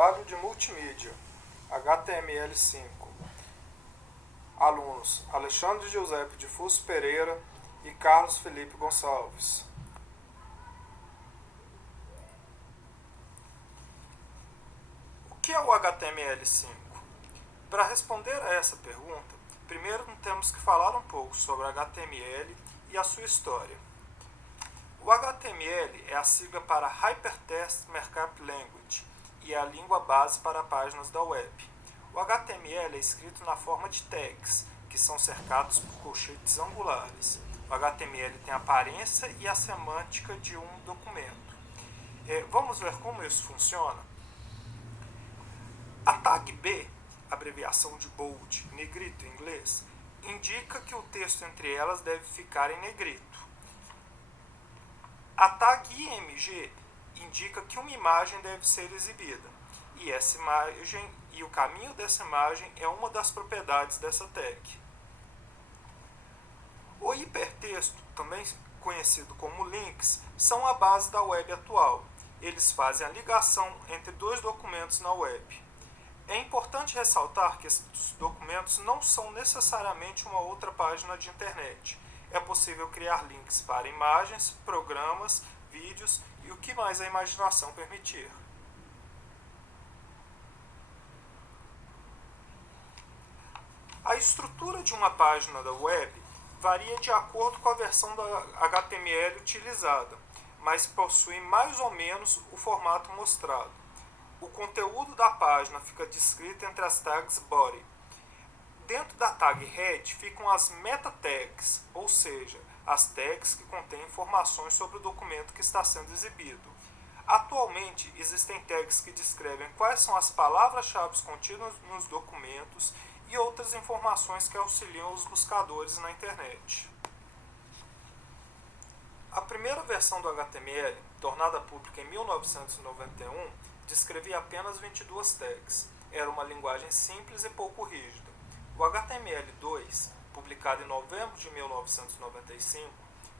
Trabalho de multimídia, HTML5. Alunos: Alexandre Giuseppe de Fusso Pereira e Carlos Felipe Gonçalves. O que é o HTML5? Para responder a essa pergunta, primeiro temos que falar um pouco sobre o HTML e a sua história. O HTML é a sigla para Hypertext Markup Language e é a língua base para páginas da web. O HTML é escrito na forma de tags, que são cercados por colchetes angulares. O HTML tem a aparência e a semântica de um documento. Vamos ver como isso funciona? A tag B, abreviação de bold, negrito em inglês, indica que o texto entre elas deve ficar em negrito. A tag IMG indica que uma imagem deve ser exibida, e essa imagem e o caminho dessa imagem é uma das propriedades dessa tag. O hipertexto, também conhecido como links, são a base da web atual. Eles fazem a ligação entre dois documentos na web. É importante ressaltar que esses documentos não são necessariamente uma outra página de internet. É possível criar links para imagens, programas, vídeos e o que mais a imaginação permitir. A estrutura de uma página da web varia de acordo com a versão da HTML utilizada, mas possui mais ou menos o formato mostrado. O conteúdo da página fica descrito entre as tags body. Dentro da tag head ficam as meta tags, ou seja, as tags que contêm informações sobre o documento que está sendo exibido. Atualmente, existem tags que descrevem quais são as palavras-chave contidas nos documentos e outras informações que auxiliam os buscadores na internet. A primeira versão do HTML, tornada pública em 1991, descrevia apenas 22 tags. Era uma linguagem simples e pouco rígida. O HTML2, publicado em novembro de 1995,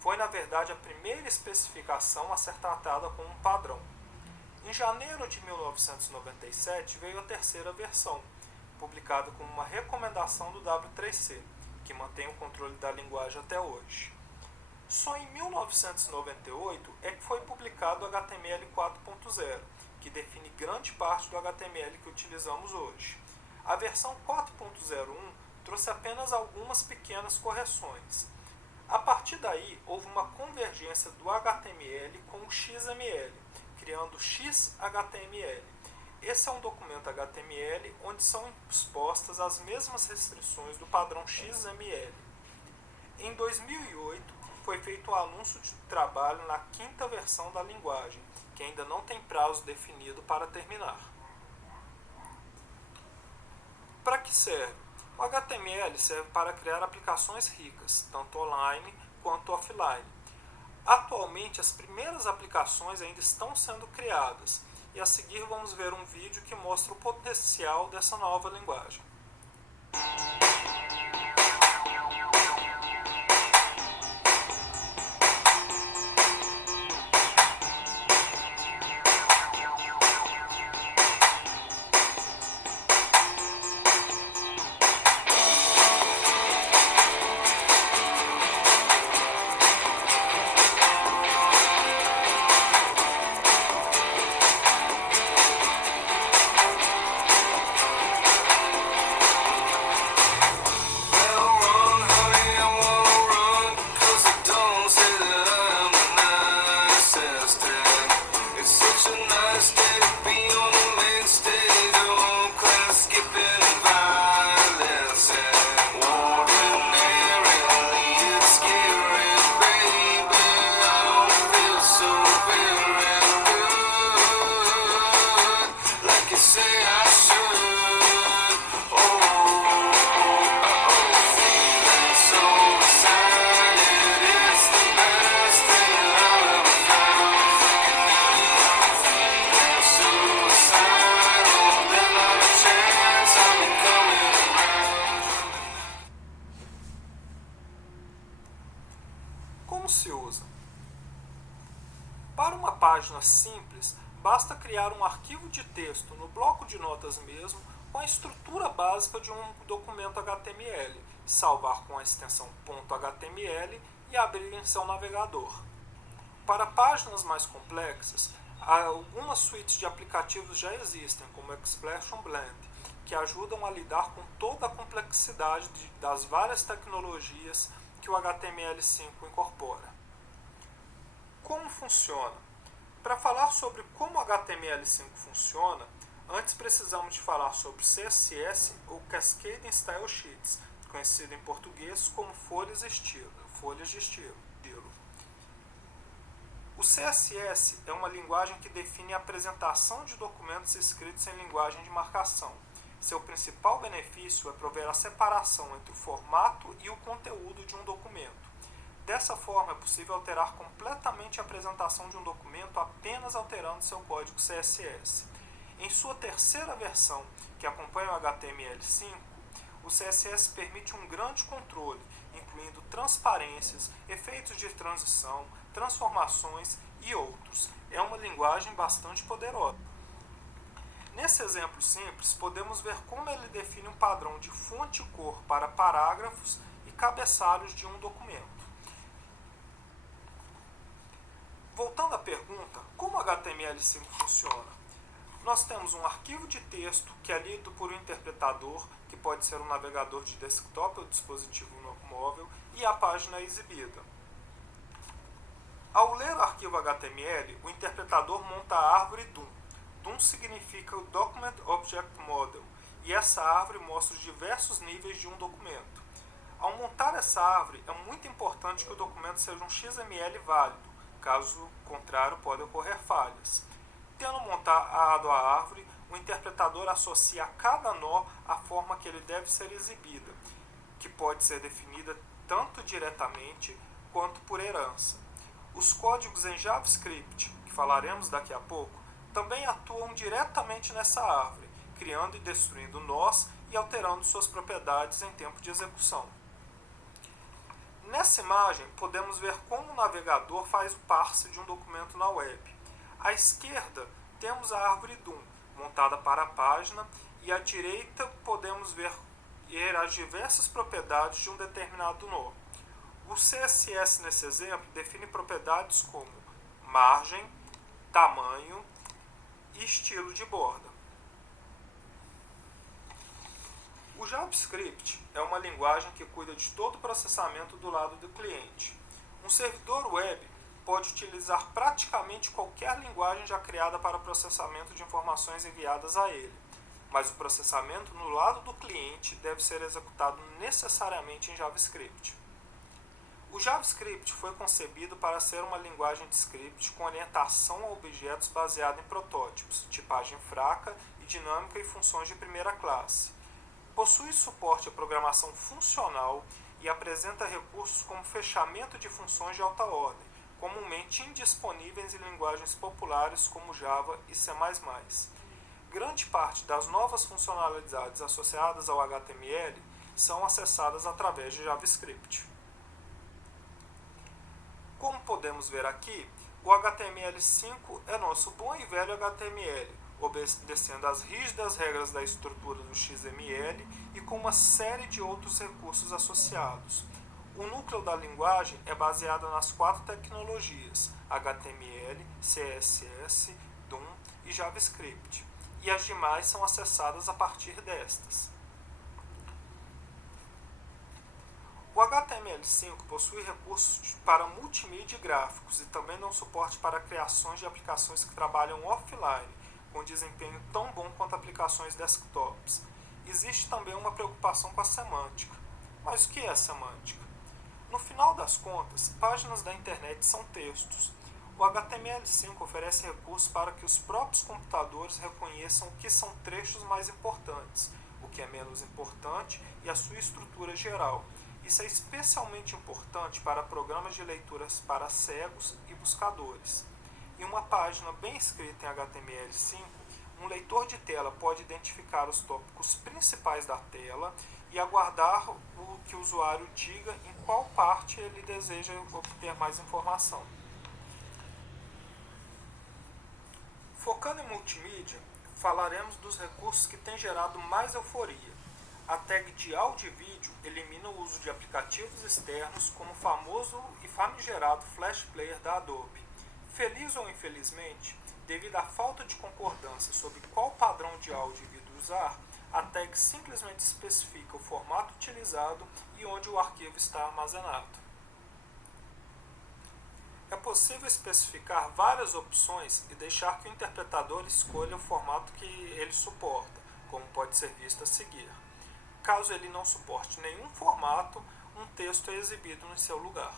foi na verdade a primeira especificação a ser tratada como um padrão. Em janeiro de 1997 veio a terceira versão, publicada como uma recomendação do W3C, que mantém o controle da linguagem até hoje. Só em 1998 é que foi publicado o HTML 4.0, que define grande parte do HTML que utilizamos hoje. A versão 4.01 trouxe apenas algumas pequenas correções. A partir daí, houve uma convergência do HTML com o XML, criando o XHTML. Esse é um documento HTML onde são expostas as mesmas restrições do padrão XML. Em 2008, foi feito o anúncio de trabalho na quinta versão da linguagem, que ainda não tem prazo definido para terminar. Para que serve? O HTML serve para criar aplicações ricas, tanto online quanto offline. Atualmente, as primeiras aplicações ainda estão sendo criadas, e a seguir vamos ver um vídeo que mostra o potencial dessa nova linguagem. Como se usa? Para uma página simples, basta criar um arquivo de texto no bloco de notas mesmo, com a estrutura básica de um documento HTML, salvar com a extensão .html e abrir em seu navegador. Para páginas mais complexas, algumas suítes de aplicativos já existem, como Expression Blend, que ajudam a lidar com toda a complexidade das várias tecnologias que o HTML5 incorpora. Como funciona? Para falar sobre como o HTML5 funciona, antes precisamos de falar sobre CSS ou Cascading Style Sheets, conhecido em português como folhas de estilo. O CSS é uma linguagem que define a apresentação de documentos escritos em linguagem de marcação. Seu principal benefício é prover a separação entre o formato e o conteúdo de um documento. Dessa forma, é possível alterar completamente a apresentação de um documento apenas alterando seu código CSS. Em sua terceira versão, que acompanha o HTML5, o CSS permite um grande controle, incluindo transparências, efeitos de transição, transformações e outros. É uma linguagem bastante poderosa. Nesse exemplo simples, podemos ver como ele define um padrão de fonte e cor para parágrafos e cabeçalhos de um documento. Voltando à pergunta, como o HTML5 funciona? Nós temos um arquivo de texto que é lido por um interpretador, que pode ser um navegador de desktop ou dispositivo móvel, e a página é exibida. Ao ler o arquivo HTML, o interpretador monta a árvore DOM. DOM significa o Document Object Model, e essa árvore mostra os diversos níveis de um documento. Ao montar essa árvore, é muito importante que o documento seja um XML válido, caso contrário podem ocorrer falhas. Tendo montado a árvore, o interpretador associa a cada nó a forma que ele deve ser exibida, que pode ser definida tanto diretamente quanto por herança. Os códigos em JavaScript, que falaremos daqui a pouco, também atuam diretamente nessa árvore, criando e destruindo nós e alterando suas propriedades em tempo de execução. Nessa imagem, podemos ver como o navegador faz o parse de um documento na web. À esquerda, temos a árvore DOM, montada para a página, e à direita podemos ver as diversas propriedades de um determinado nó. O CSS, nesse exemplo, define propriedades como margem, tamanho e estilo de borda. O JavaScript é uma linguagem que cuida de todo o processamento do lado do cliente. Um servidor web pode utilizar praticamente qualquer linguagem já criada para o processamento de informações enviadas a ele, mas o processamento no lado do cliente deve ser executado necessariamente em JavaScript. O JavaScript foi concebido para ser uma linguagem de script com orientação a objetos baseada em protótipos, tipagem fraca e dinâmica e funções de primeira classe. Possui suporte à programação funcional e apresenta recursos como fechamento de funções de alta ordem, comumente indisponíveis em linguagens populares como Java e C++. Grande parte das novas funcionalidades associadas ao HTML são acessadas através de JavaScript. Como podemos ver aqui, o HTML5 é nosso bom e velho HTML, obedecendo às rígidas regras da estrutura do XML e com uma série de outros recursos associados. O núcleo da linguagem é baseado nas 4 tecnologias, HTML, CSS, DOM e JavaScript, e as demais são acessadas a partir destas. O HTML5 possui recursos para multimídia e gráficos e também dá suporte para criações de aplicações que trabalham offline, com desempenho tão bom quanto aplicações desktops. Existe também uma preocupação com a semântica. Mas o que é semântica? No final das contas, páginas da internet são textos. O HTML5 oferece recursos para que os próprios computadores reconheçam o que são trechos mais importantes, o que é menos importante e a sua estrutura geral. Isso é especialmente importante para programas de leituras para cegos e buscadores. Em uma página bem escrita em HTML5, um leitor de tela pode identificar os tópicos principais da tela e aguardar o que o usuário diga em qual parte ele deseja obter mais informação. Focando em multimídia, falaremos dos recursos que têm gerado mais euforia. A tag de áudio e vídeo elimina o uso de aplicativos externos como o famoso e famigerado Flash Player da Adobe. Feliz ou infelizmente, devido à falta de concordância sobre qual padrão de áudio e vídeo usar, a tag simplesmente especifica o formato utilizado e onde o arquivo está armazenado. É possível especificar várias opções e deixar que o interpretador escolha o formato que ele suporta, como pode ser visto a seguir. Caso ele não suporte nenhum formato, um texto é exibido em seu lugar.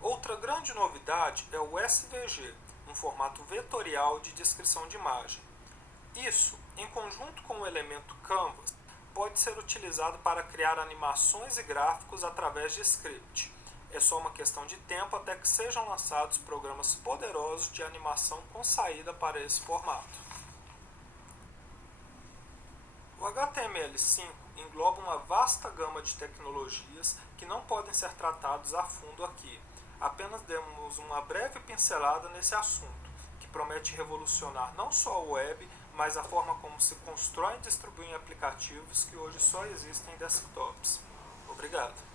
Outra grande novidade é o SVG, um formato vetorial de descrição de imagem. Isso, em conjunto com o elemento Canvas, pode ser utilizado para criar animações e gráficos através de script. É só uma questão de tempo até que sejam lançados programas poderosos de animação com saída para esse formato. O HTML5 engloba uma vasta gama de tecnologias que não podem ser tratados a fundo aqui. Apenas demos uma breve pincelada nesse assunto, que promete revolucionar não só a web, mas a forma como se constroem e distribuem aplicativos que hoje só existem em desktops. Obrigado.